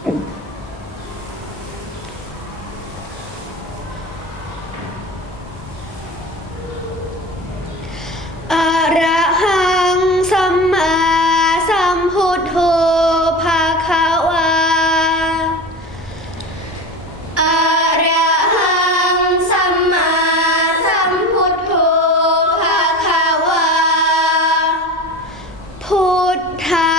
อะระหังสัมมาสัมพุทโธภาควาอะระหังสัมมาสัมพุทโธภาควาพุทธา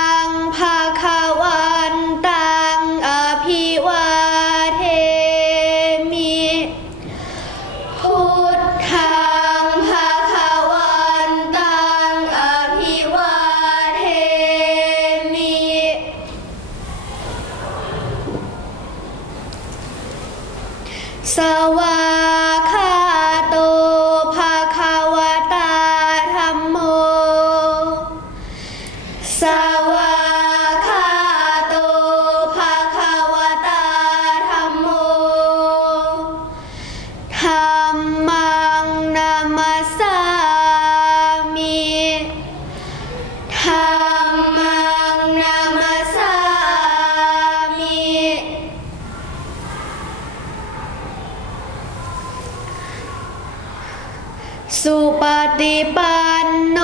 สุปฏิปันโน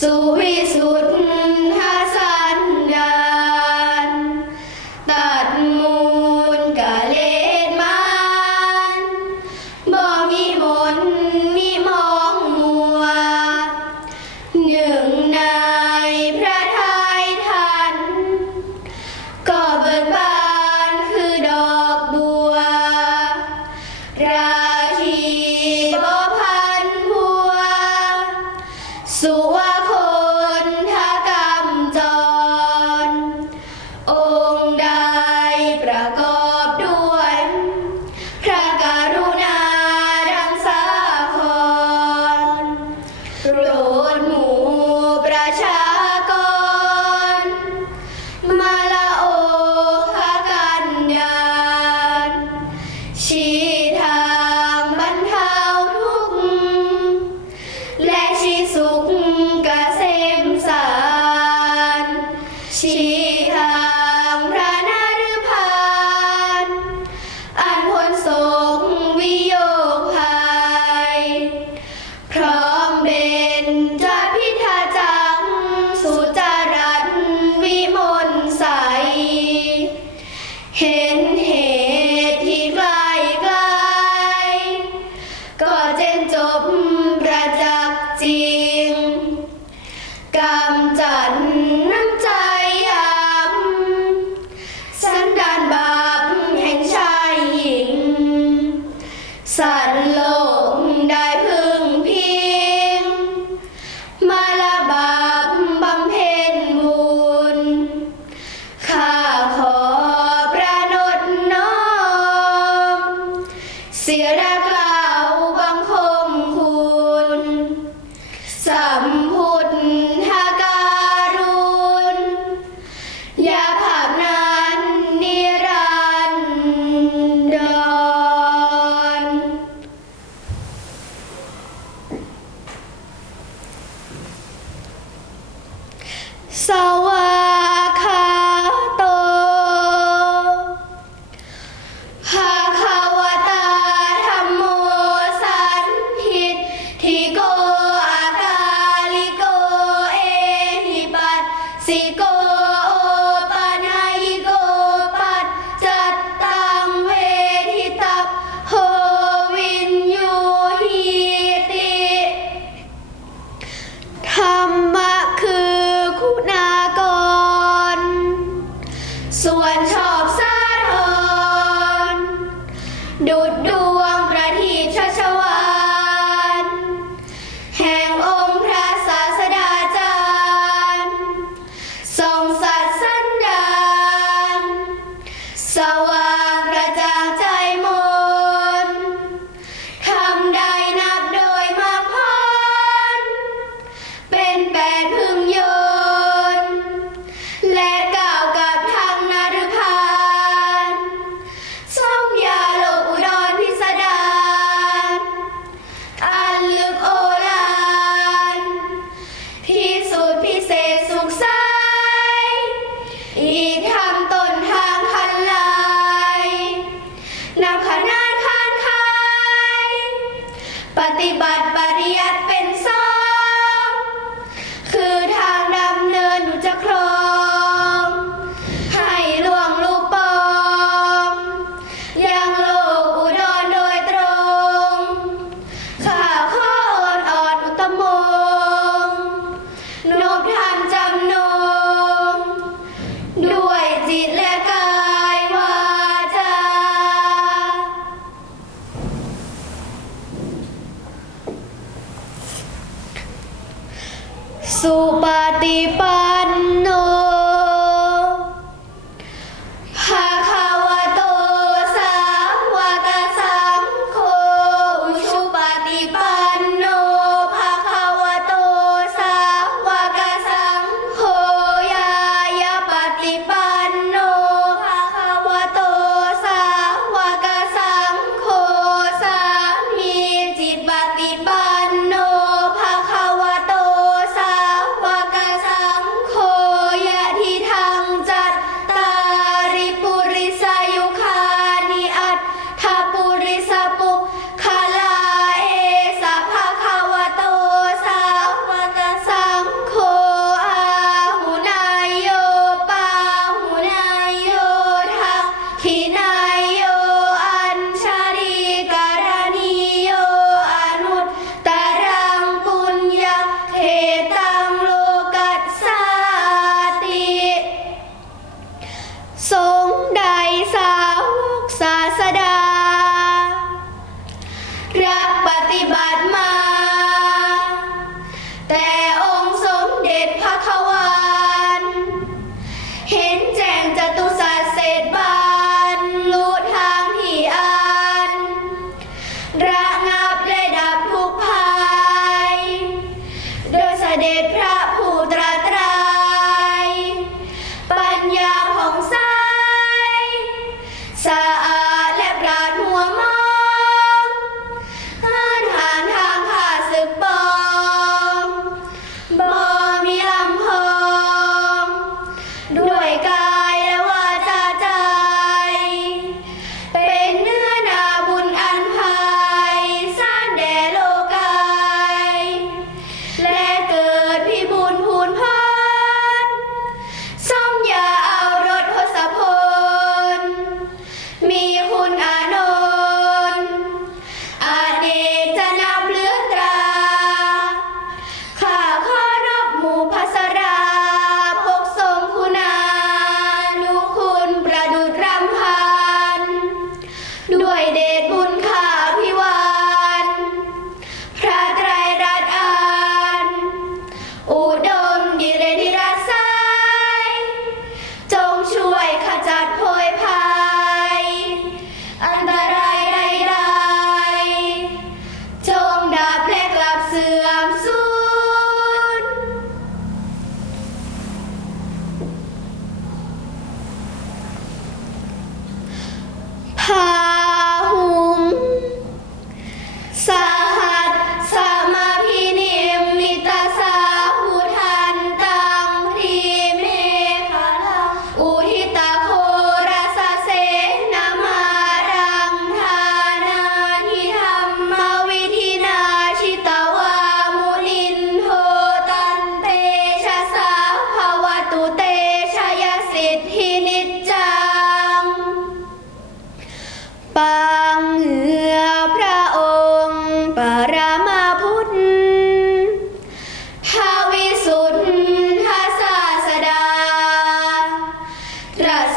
สุวิ पति बात परियात ฏิปัน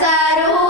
Lázaro.